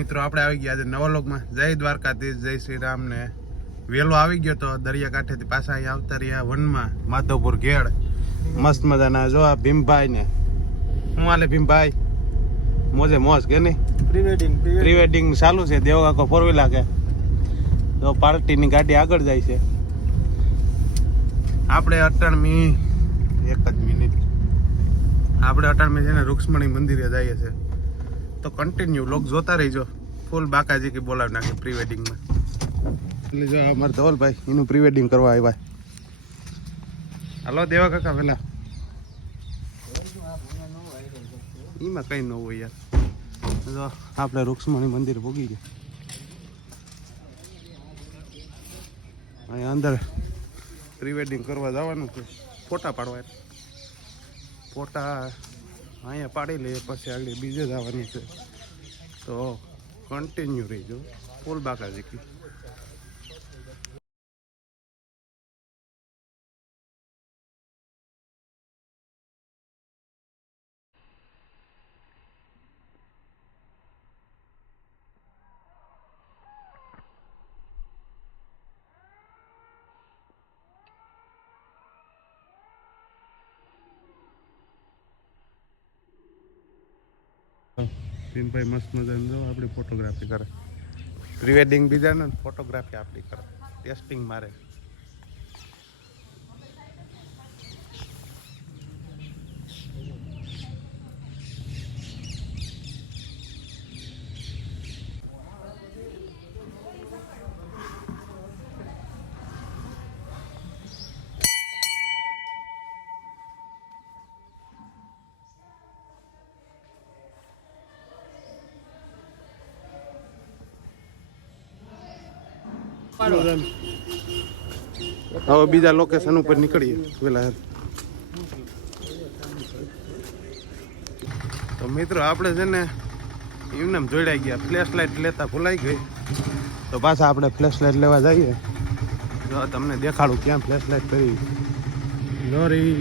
મિત્રો આપણે આવી ગયા આજે નવા લોકમાં. જય દ્વારકાધીશ, જય શ્રી રામ. ને વેલો આવી ગયો તો દરિયા કાંઠેથી પાછા અહીંયા આવતા રહ્યા વનમાં માધવપુર ઘેડ. મસ્ત મજાના જો આ ભીમભાઈ ને હું હાલે ભીમભાઈ મોજે મોજ કે નહીં? પ્રી વેડિંગ ચાલુ છે. દેવકાકો ફોરવીલા કે તો પાર્ટીની ગાડી આગળ જાય છે. આપણે 18મી 1 જ મિનિટ આપણે 18મી છે ને રૂક્ષ્મણી મંદિરે જઈએ છીએ. તો કન્ટિન્યુ લોક જોતા રહીજો. ફૂલ બાકાજી કે બોલાવી નાખે પ્રી વેડિંગમાં. એટલે જો અમારા ધવલભાઈ એનું પ્રી વેડિંગ કરવા આવ્યા. હાલો દેવા કાકા પેલા એમાં કઈ ન હોય યાર. તો આપણે રૂક્ષ્મણી મંદિર ભોગી ગયા. અહીંયા અંદર પ્રી વેડિંગ કરવા જવાનું છે. ફોટા પાડવા ફોટા અહીંયા પાડી લઈએ પછી આગળ બીજે જવાની છે. તો કન્ટિન્યુ રહીજો. ફૂલ બાકાજી કી. ભીમભાઈ મસ્ત મજાનું જો આપણી ફોટોગ્રાફી કરે. પ્રી વેડિંગ બીજા ને ફોટોગ્રાફી આપણી કરે. ટેસ્ટિંગ મારે. હવે બીજા લોકેશન ઉપર નીકળીએ પેલા. તો મિત્રો આપણે છે ને એમને જોડાઈ ગયા. ફ્લેશ લાઇટ લેતા ભૂલાઈ ગઈ તો પાછા આપણે ફ્લેશ લાઇટ લેવા જઈએ. જો તમને દેખાડું ક્યાં ફ્લેશ લાઇટ કરી. લોરી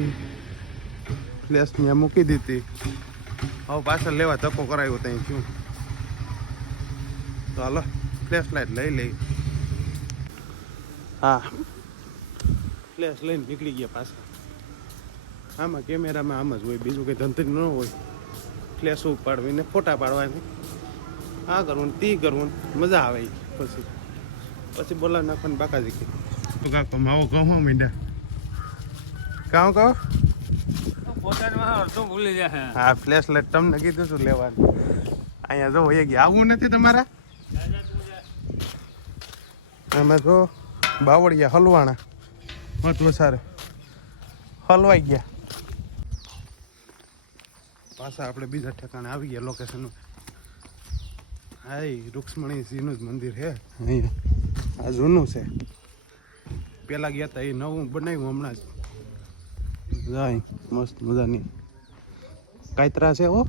ફ્લેશ મેં મૂકી દીધી. હવે પાછળ લેવા ધક્કો કરાવ્યો ત્યાં શું. તો હાલો ફ્લેશ લાઇટ લઈ લઈ. હા ફ્લેશ લઈને નીકળી ગયા પાછા. આમાં કેમેરામાં આમ જ હોય, બીજું કંઈ ધંધો ન હોય. ફ્લેશ ઉપાડવીને ફોટા પાડવાની. આ કરવું તી કરવું મજા આવે. પછી બોલાવી નાખવાની બાકાજી કે કાકો માવો કહો મીંડા કાં કહો. હા ફ્લેશ લાઇટ તમને કીધું શું લેવાનું. અહીંયા જો એ ગયા. આવું નથી તમારા? અમે તો બાવળિયા હલવાણા એટલું સારું હલવાઈ ગયા. પાછા આપણે બીજા ઠેકાણે આવી ગયા લોકેશન. હા એ રૂક્ષ્મણીજીનું જ મંદિર છે અહીંયા. આ જૂનું છે. પેલા ગયા હતા એ નવું બનાવ્યું હમણાં જ. જાય મસ્ત મજાની કાયતરા છે. હો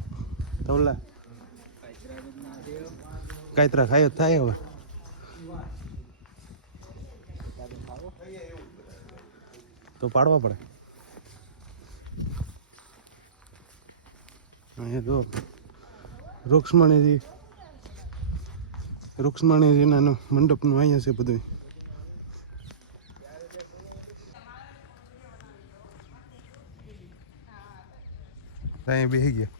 તવલા કાયતરા ખાય જ થાય. હવે તો પાડવા પડે. અહીંયા જો રૂક્ષ્મણીજીના મંડપનું અહીંયા છે બધું. અહીંયા બેસી ગયા.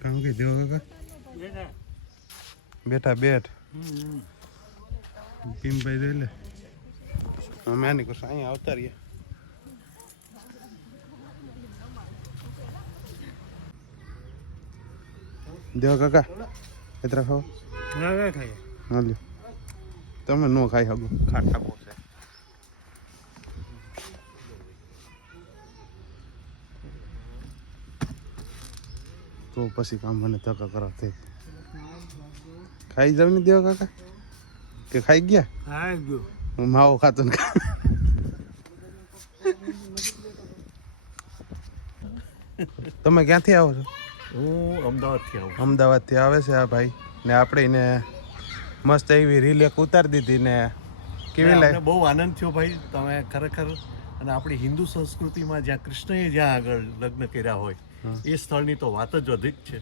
કામ કઈ દેવો કાકા બેઠા બેઠ ભીમભાઈ દે લે. અમે આની કરશું અહીંયા આવતા રહીએ. દેવા કાકા એટલા ખાઓ હા લ્યો. તમે ન ખાઈ શકો ખાટા બહુ છે. તો પછી કામ મને ધક્કા કરાવ થઈ. ખાઈ જાવ ને દેવા કાકા કે ખાઈ ગયા? હું માવો ખાતો ને. તમે ક્યાંથી આવો છો? હું અમદાવાદથી આવું. અમદાવાદથી આવે છે આ ભાઈ ને. આપણે એને મસ્ત એવી રીલ એક ઉતારી દીધી ને કેવી લાગે? બહુ આનંદ થયો ભાઈ. તમે ખરેખર અને આપણી હિન્દુ સંસ્કૃતિમાં જ્યાં કૃષ્ણએ જ્યાં આગળ લગ્ન કર્યા હોય એ સ્થળની તો વાત જ અધિક છે.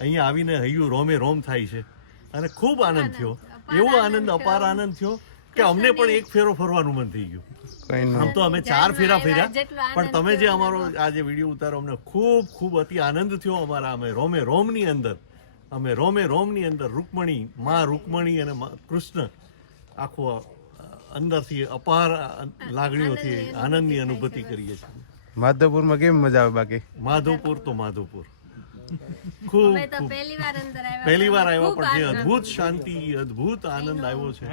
અહીંયા આવીને હૈયું રોમે રોમ થાય છે અને ખૂબ આનંદ થયો. એવો આનંદ, અપાર આનંદ થયો કે અમને પણ એક ફેરો ફરવાનું મન થઈ ગયું. કઈ આમ તો અમે 4 ફેરા ફર્યા, પણ તમે જે અમારો આ જે વિડીયો ઉતારો અમને ખૂબ ખૂબ અતિ આનંદ થયો. અમારા અમે રોમે રોમની અંદર રૂકમણી, માં રૂકમણી અને કૃષ્ણ આખો અંદરથી અપાર લાગણીઓથી આનંદની અનુભૂતિ કરીએ છીએ. માધવપુરમાં કેમ મજા આવે? બાકી માધવપુર ખૂબ પહેલી વાર આવ્યો, પણ જે અદ્ભુત શાંતિ, અદ્ભુત આનંદ આવ્યો છે.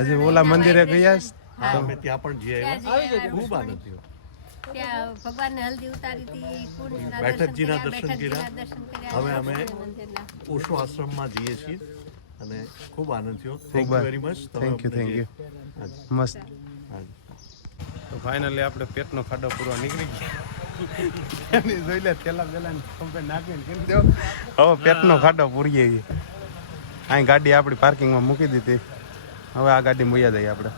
હજી ઓલા મંદિરે ગયા? હા, અમે ત્યાં પણ જઈ આવ્યા, ખૂબ આનંદ થયો. ત્યાં ભગવાનને હલ્દી ઉતારી હતી, કુંડના બેઠકજીના દર્શન દર્શન કર્યા. કર્યા. હવે અમે ઓશો આશ્રમમાં જઈએ છીએ અને ખૂબ આનંદ થયો. Thank you very much. Thank you. મસ્ત. તો ફાઇનલી આપણે પેટનો ખાડો પૂરવા નીકળી ગયા. જોઈ લે પેલા નાખીને કેમ દેવો. હવે પેટનો ખાડો પૂરીએ છીએ. અહીં ગાડી આપણી પાર્કિંગમાં મૂકી દીધી. હવે આ ગાડી મૂકી દઈએ આપણે.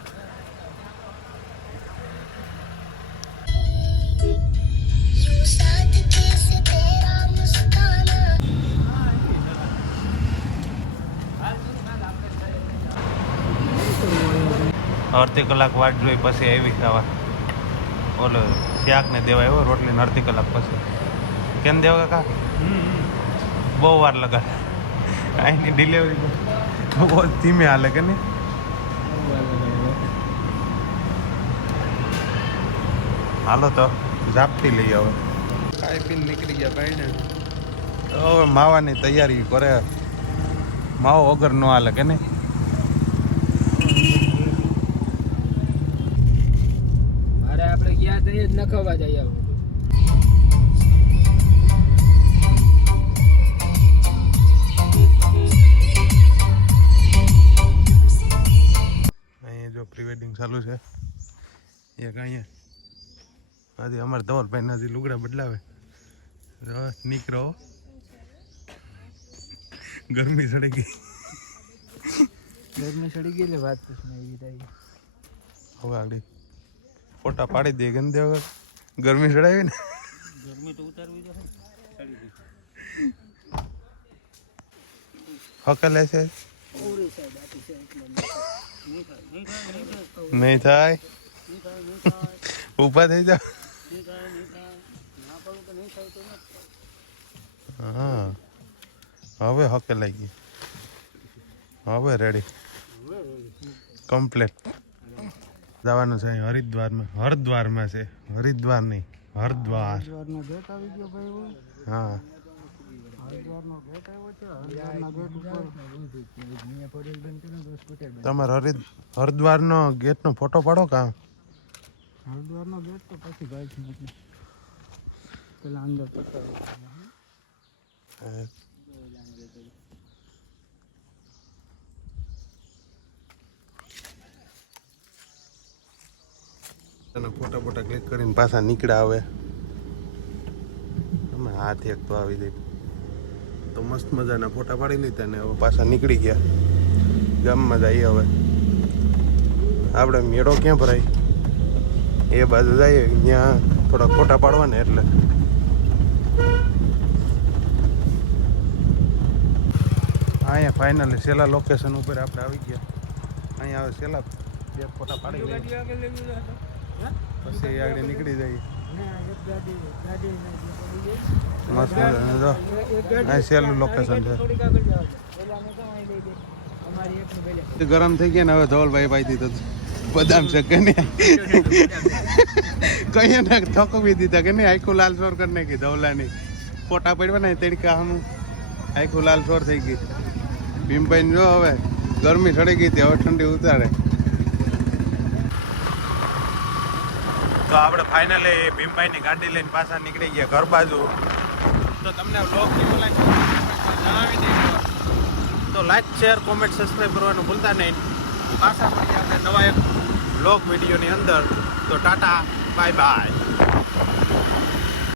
અડધી કલાક વાટ જોઈ પછી આવી ખાવા. ઓલો શાક ને દેવા આવ્યો રોટલી ને અડધી કલાક પછી. કેમ દેવા કાકા? બહુ વાર લગાડે. અહીંની ડિલિવરી બહુ ધીમે હાલે કે નહીં? હાલો તો ઝાપટી લઈ હવે. ખાઈ પીને નીકળી ગયા ભાઈ ને. હવે માવાની તૈયારી કરે. માવો વગર ન હાલે કે નહીં? આપણે ગયા તો જ નખવા જઈએ. અહીંયા જો પ્રી વેડિંગ ચાલુ છે. એક અહીંયા હજી અમારે ધવલભાઈ હજી લુગડા બદલાવે. નીકળો, ગરમી ચડી ગઈ. ગરમી ચડી ગઈ એટલે વાત પૂછમાં હવે આગળ ફોટા પાડી દે ગંદે વગર. ગરમી ચડાવી ને. ગરમી તો ઉતારવી જોઈએ. હકલે છે નહીં થાય. ઊભા થઈ જાવ. હા હવે હકે લાગી. હવે રેડી કમ્પ્લીટ. જવાનું છે હરિદ્વારમાં છે. હરિદ્વાર નહીં, હરિદ્વાર. હા તમારે હરિદ્વારનો ગેટનો ફોટો પાડો કામ. હરિદ્વારનો ગેટ તો પછી ભાઈ છે પેલા અંદર ફોટા ફોટા ક્લિક કરીને પાછા નીકળ્યા. હવે અમે હાથ એક તો આવી દઈ તો મસ્ત મજાના ફોટા પાડી લીધા ને હવે પાછા નીકળી ગયા. ગામમાં જઈએ હવે. આપણે મેળો ક્યાં ભરાય એ બાજુ જઈએ, ત્યાં થોડા ફોટા પાડવાના. એટલે અહીંયા ફાઇનલી છેલ્લા લોકેશન ઉપર આપણે આવી ગયા. અહીંયા હવે છેલ્લા બે ફોટા પાડી લઈએ પછી આગળ નીકળી જઈએ. મસ્ત મજાનું અહીં છેલ્લું લોકેશન છે. ગરમ થઈ ગયા ને હવે ધવલભાઈ પાઈ દીધો બદામ છે કે નહીં કહીએ ને થકવી દીધા કે નહીં. આખું લાલ સોર કરી નાખી ધવલાની. ફોટા પડવા ને તડકા આમ આખું લાલ સોર થઈ ગઈ. ભીમભાઈ જો હવે ગરમી ચડી ગઈ હતી, હવે ઠંડી ઉતારે. તો આપણે ફાઇનલી ભીમભાઈની ગાડી લઈને પાછા નીકળી ગયા ઘર બાજુ. તો તમને વ્લોગ કેવો લાગ્યો જણાવી દેજો. તો લાઈક, શેર, કોમેન્ટ, સબસ્ક્રાઈબ કરવાનું ભૂલતા નહીં. પાછા મળીએ આપણે નવા એક વ્લોગ વિડીયોની અંદર. તો ટાટા, બાય બાય.